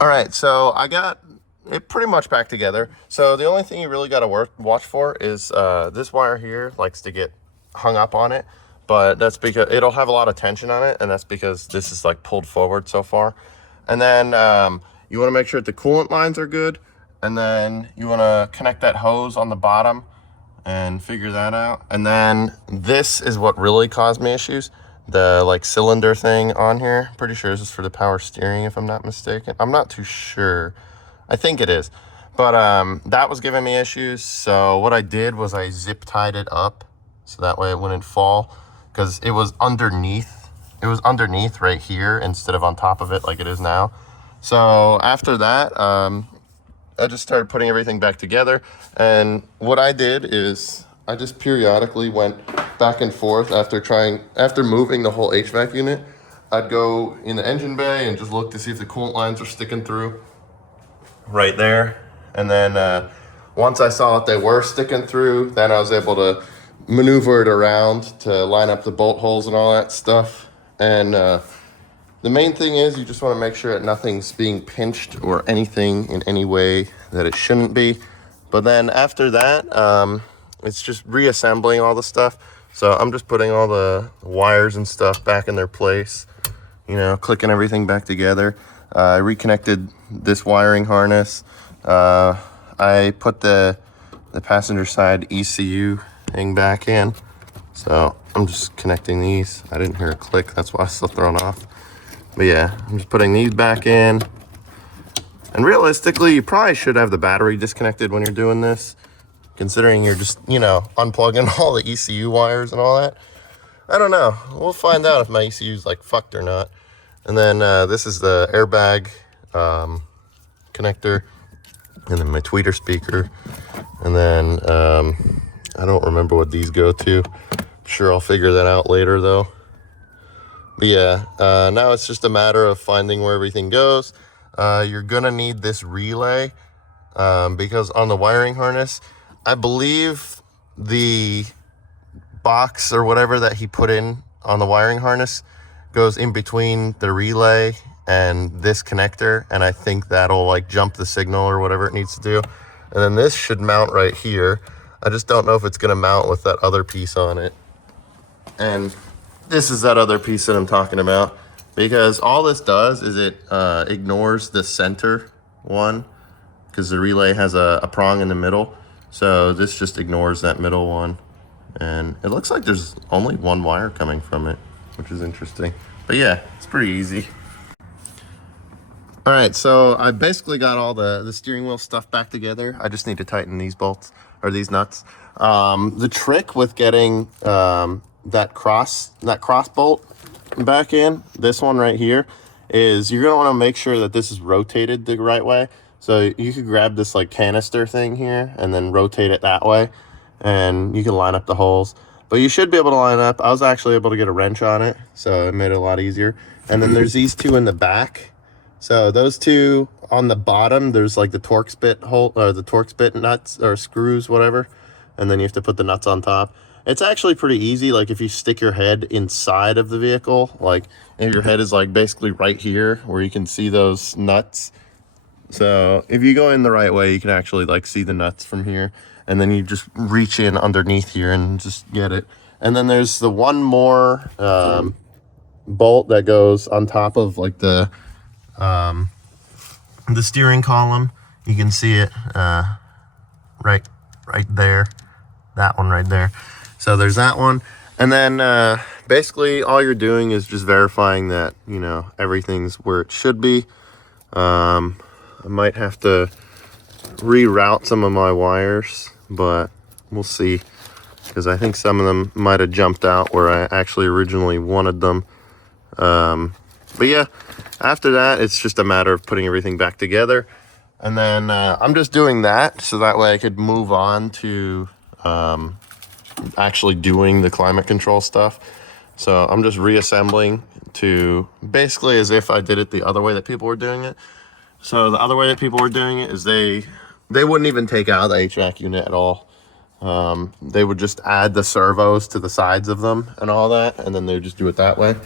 All right, so I got it pretty much back together. So the only thing you really got to watch for is this wire here likes to get hung up on it, but that's because it'll have a lot of tension on it, and that's because this is like pulled forward so far. And then you want to make sure that the coolant lines are good, and then you want to connect that hose on the bottom and figure that out. And then this is what really caused me issues. The like cylinder thing on here, pretty sure this is for the power steering if I'm not mistaken. I'm not too sure. I think it is, but that was giving me issues. So what I did was I zip tied it up so that way it wouldn't fall, because it was underneath. It was underneath right here instead of on top of it like it is now. So after that, I just started putting everything back together. And what I did is I just periodically went back and forth after moving the whole HVAC unit. I'd go in the engine bay and just look to see if the coolant lines are sticking through right there. And then once I saw that they were sticking through, then I was able to maneuver it around to line up the bolt holes and all that stuff. And the main thing is you just want to make sure that nothing's being pinched or anything in any way that it shouldn't be. But then after that, it's just reassembling all the stuff. So I'm just putting all the wires and stuff back in their place, you know, clicking everything back together. I reconnected this wiring harness. I put the passenger side ECU thing back in. So I'm just connecting these. I didn't hear a click, that's why I was still thrown off. But yeah, I'm just putting these back in. And realistically, you probably should have the battery disconnected when you're doing this, considering you're just, you know, unplugging all the ECU wires and all that. I don't know. We'll find out if my ECU is like fucked or not. And then this is the airbag connector, and then my tweeter speaker. And then I don't remember what these go to. I'm sure I'll figure that out later though. But yeah, now it's just a matter of finding where everything goes. You're gonna need this relay because on the wiring harness, I believe the box or whatever that he put in on the wiring harness goes in between the relay and this connector, and I think that'll like jump the signal or whatever it needs to do. And then this should mount right here. I just don't know if it's gonna mount with that other piece on it. And this is that other piece that I'm talking about, because all this does is it ignores the center one, because the relay has a prong in the middle. So this just ignores that middle one. And it looks like there's only one wire coming from it, which is interesting. But yeah, it's pretty easy. All right, so I basically got all the steering wheel stuff back together. I just need to tighten these bolts, or these nuts. The trick with getting that cross bolt back in, this one right here, is you're gonna want to make sure that this is rotated the right way. So you could grab this like canister thing here and then rotate it that way, and you can line up the holes. But you should be able to line up. I was actually able to get a wrench on it, so it made it a lot easier. And then there's these two in the back. So those two on the bottom, there's like the Torx bit hole, or the Torx bit nuts or screws, whatever. And then you have to put the nuts on top. It's actually pretty easy. Like if you stick your head inside of the vehicle, like if your head is like basically right here where you can see those nuts. So if you go in the right way, you can actually like see the nuts from here, and then you just reach in underneath here and just get it. And then there's the one more bolt that goes on top of like the steering column. You can see it right there, that one right there. So there's that one. And then basically all you're doing is just verifying that, you know, everything's where it should be. I might have to reroute some of my wires, but we'll see, because I think some of them might have jumped out where I actually originally wanted them. But yeah, after that, it's just a matter of putting everything back together. And then I'm just doing that so that way I could move on to actually doing the climate control stuff. So I'm just reassembling to basically as if I did it the other way that people were doing it. So the other way that people were doing it is they wouldn't even take out the HVAC unit at all. They would just add the servos to the sides of them and all that, and then they would just do it that way.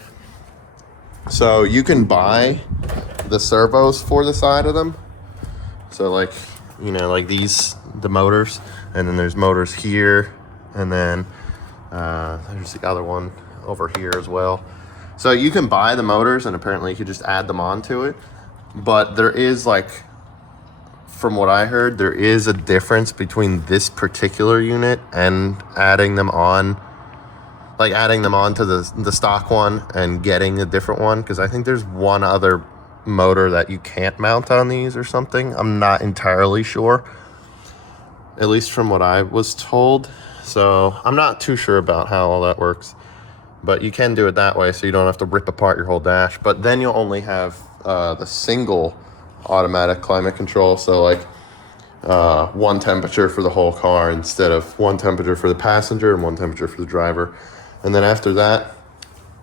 So you can buy the servos for the side of them. So like, you know, like these, the motors, and then there's motors here, and then there's the other one over here as well. So you can buy the motors, and apparently you could just add them onto it. But there is, like, from what I heard, there is a difference between this particular unit and adding them on, like adding them onto the stock one and getting a different one, because I think there's one other motor that you can't mount on these or something. I'm not entirely sure, at least from what I was told. So I'm not too sure about how all that works, but you can do it that way, so you don't have to rip apart your whole dash. But then you'll only have the single automatic climate control, so like one temperature for the whole car instead of one temperature for the passenger and one temperature for the driver. And then after that,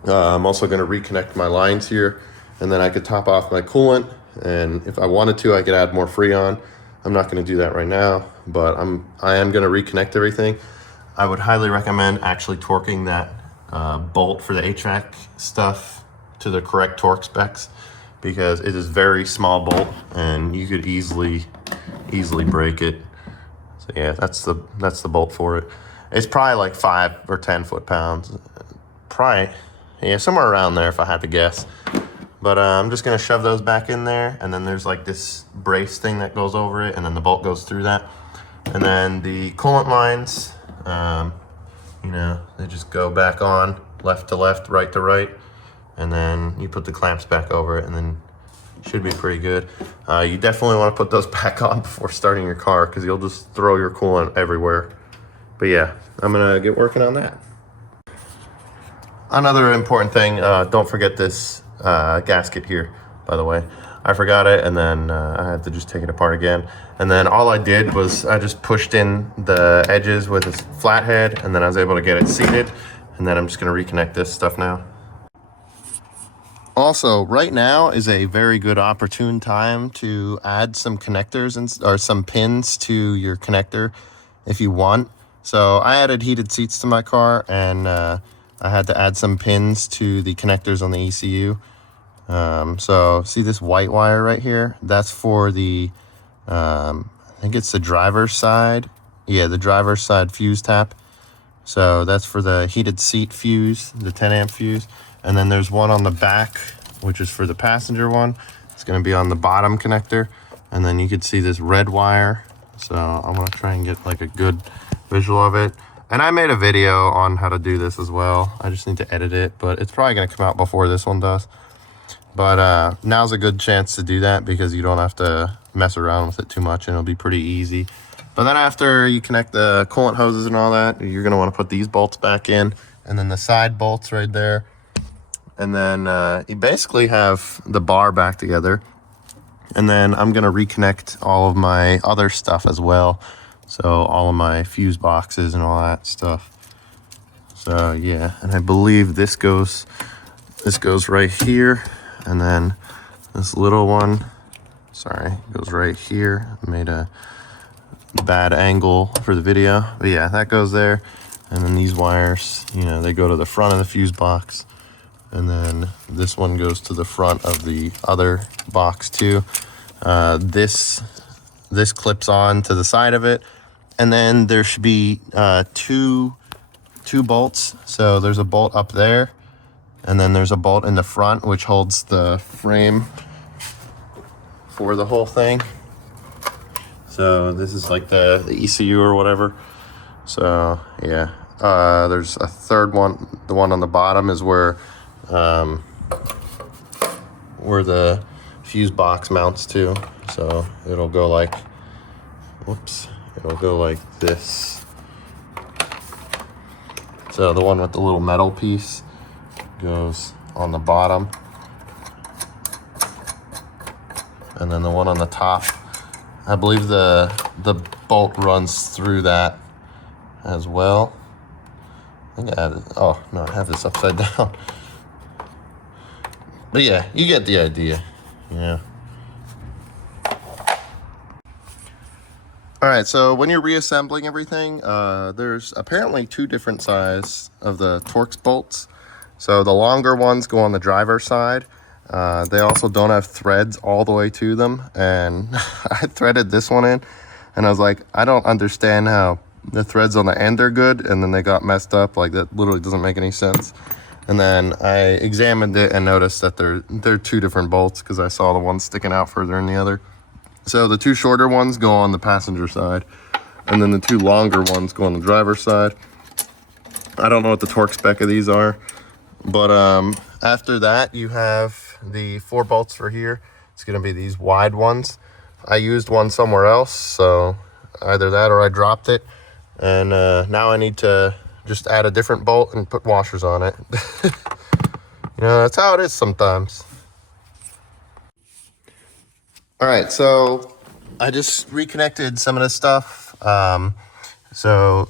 I'm also going to reconnect my lines here, and then I could top off my coolant, and if I wanted to, I could add more Freon. I'm not going to do that right now, but I am going to reconnect everything. I would highly recommend actually torquing that bolt for the HVAC stuff to the correct torque specs, because it is very small bolt and you could easily break it. So yeah, that's the bolt for it. It's probably like 5 or 10 foot-pounds, probably, yeah, somewhere around there if I had to guess. But I'm just gonna shove those back in there, and then there's like this brace thing that goes over it, and then the bolt goes through that. And then the coolant lines, you know, they just go back on, left to left, right to right, and then you put the clamps back over it, and then it should be pretty good. You definitely want to put those back on before starting your car, because you'll just throw your coolant everywhere. But yeah, I'm gonna get working on that. Another important thing, don't forget this gasket here, by the way. I forgot it, and then I had to just take it apart again. And then all I did was I just pushed in the edges with a flathead, and then I was able to get it seated. And then I'm just gonna reconnect this stuff now. Also, right now is a very good opportune time to add some connectors or some pins to your connector if you want. So I added heated seats to my car, and I had to add some pins to the connectors on the ECU. So see this white wire right here? That's for the, I think it's the driver's side. Yeah, the driver's side fuse tap. So that's for the heated seat fuse, the 10 amp fuse. And then there's one on the back, which is for the passenger one. It's gonna be on the bottom connector. And then you can see this red wire. So I'm gonna try and get like a good visual of it. And I made a video on how to do this as well. I just need to edit it, but it's probably gonna come out before this one does. But now's a good chance to do that, because you don't have to mess around with it too much, and it'll be pretty easy. But then after you connect the coolant hoses and all that, you're gonna wanna put these bolts back in, and then the side bolts right there. And then you basically have the bar back together. And then I'm gonna reconnect all of my other stuff as well. So all of my fuse boxes and all that stuff. So yeah, and I believe this goes right here. And then this little one, sorry, goes right here. I made a bad angle for the video, but yeah, that goes there. And then these wires, you know, they go to the front of the fuse box, and then this one goes to the front of the other box too. This clips on to the side of it, and then there should be two bolts. So there's a bolt up there, and then there's a bolt in the front which holds the frame for the whole thing. So this is like the ECU or whatever. So yeah, there's a third one. The one on the bottom is where the fuse box mounts to. So it'll go like, whoops, it'll go like this. So the one with the little metal piece goes on the bottom, and then the one on the top, I believe the bolt runs through that as well. I think I have it. Oh no, I have this upside down. But yeah, you get the idea. Yeah. All right, so when you're reassembling everything, there's apparently two different sizes of the Torx bolts. So the longer ones go on the driver's side. They also don't have threads all the way to them, and I threaded this one in, and I was like, I don't understand how the threads on the end are good and then they got messed up. Like, that literally doesn't make any sense. And then I examined it and noticed that they're two different bolts, because I saw the one sticking out further than the other. So the two shorter ones go on the passenger side, and then the two longer ones go on the driver's side. I don't know what the torque spec of these are, but after that you have the 4 bolts for here. It's going to be these wide ones. I used one somewhere else, so either that or I dropped it, and now I need to just add a different bolt and put washers on it. You know, that's how it is sometimes. All right, so I just reconnected some of this stuff. So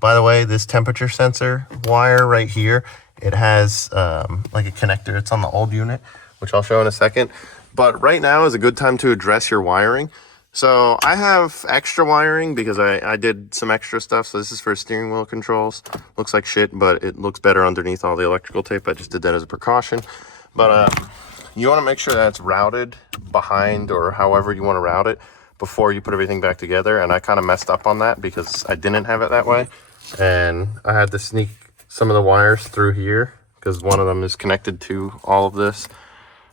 by the way, this temperature sensor wire right here, it has like a connector. It's on the old unit, which I'll show in a second. But right now is a good time to address your wiring. So I have extra wiring because I did some extra stuff. So this is for steering wheel controls. Looks like shit, but it looks better underneath all the electrical tape. I just did that as a precaution. But you want to make sure that it's routed behind, or however you want to route it, before you put everything back together. And I kind of messed up on that because I didn't have it that way. And I had to sneak some of the wires through here because one of them is connected to all of this.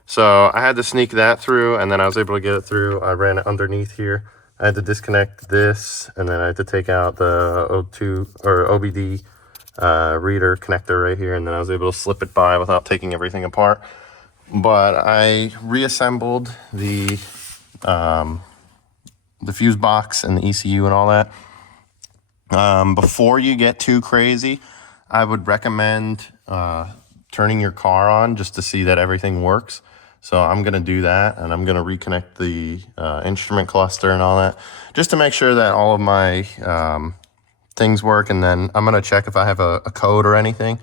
So I had to sneak that through, and then I was able to get it through. I ran it underneath here. I had to disconnect this, and then I had to take out the O2 or OBD reader connector right here, and then I was able to slip it by without taking everything apart. But I reassembled the fuse box and the ECU and all that. Before you get too crazy, I would recommend turning your car on just to see that everything works. So I'm going to do that, and I'm going to reconnect the instrument cluster and all that, just to make sure that all of my things work. And then I'm going to check if I have a code or anything.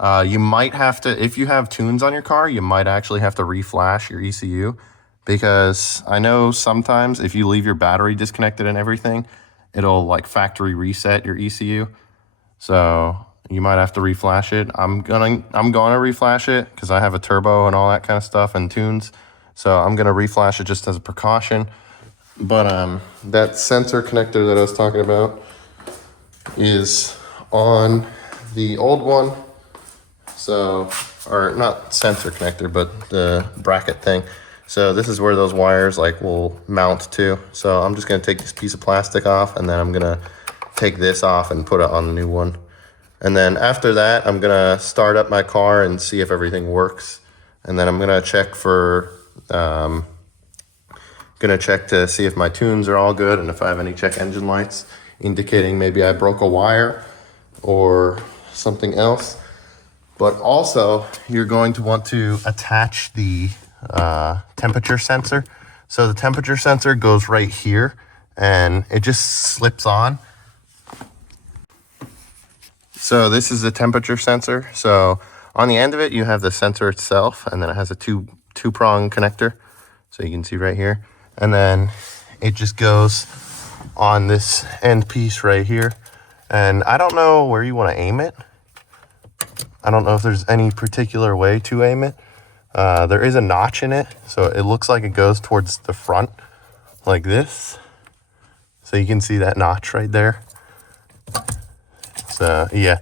You might have to, if you have tunes on your car, you might actually have to reflash your ECU, because I know sometimes if you leave your battery disconnected and everything, it'll like factory reset your ECU. So you might have to reflash it. I'm gonna reflash it because I have a turbo and all that kind of stuff and tunes. So I'm gonna reflash it just as a precaution. But that sensor connector that I was talking about is on the old one. So, or not sensor connector, but the bracket thing. So this is where those wires like will mount to. So I'm just gonna take this piece of plastic off, and then I'm gonna take this off and put it on the new one. And then after that, I'm gonna start up my car and see if everything works. And then I'm gonna check for, check to see if my tunes are all good and if I have any check engine lights indicating maybe I broke a wire or something else. But also, you're going to want to attach the temperature sensor. So the temperature sensor goes right here, and it just slips on. So this is the temperature sensor. So on the end of it, you have the sensor itself, and then it has a two-prong connector. So you can see right here. And then it just goes on this end piece right here. And I don't know where you want to aim it. I don't know if there's any particular way to aim it. There is a notch in it, so it looks like it goes towards the front, like this. So you can see that notch right there. So yeah,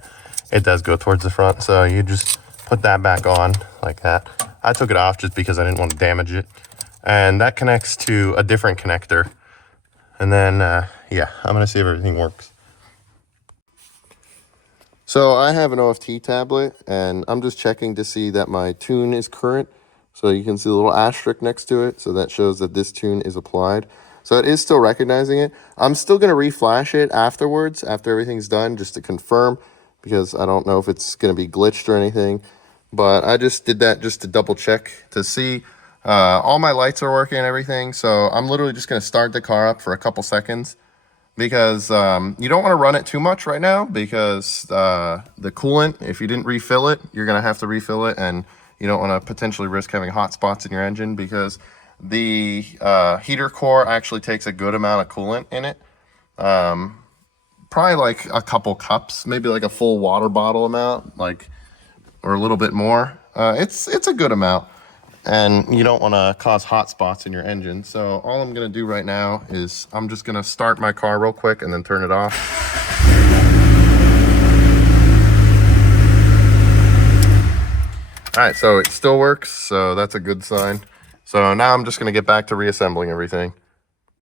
it does go towards the front. So you just put that back on like that. I took it off just because I didn't want to damage it. And that connects to a different connector. And then, yeah, I'm gonna see if everything works. So I have an OFT tablet, and I'm just checking to see that my tune is current. So you can see the little asterisk next to it. So that shows that this tune is applied. So it is still recognizing it. I'm still going to reflash it afterwards, after everything's done, just to confirm, because I don't know if it's going to be glitched or anything. But I just did that just to double check to see all my lights are working and everything. So I'm literally just going to start the car up for a couple seconds, because you don't want to run it too much right now, because the coolant, if you didn't refill it, you're going to have to refill it, and you don't want to potentially risk having hot spots in your engine, because the heater core actually takes a good amount of coolant in it. Probably like a couple cups, maybe like a full water bottle amount, like or a little bit more. It's a good amount, and you don't want to cause hot spots in your engine. So all I'm going to do right now is I'm just going to start my car real quick and then turn it off. All right, so it still works, so that's a good sign. So now I'm just going to get back to reassembling everything.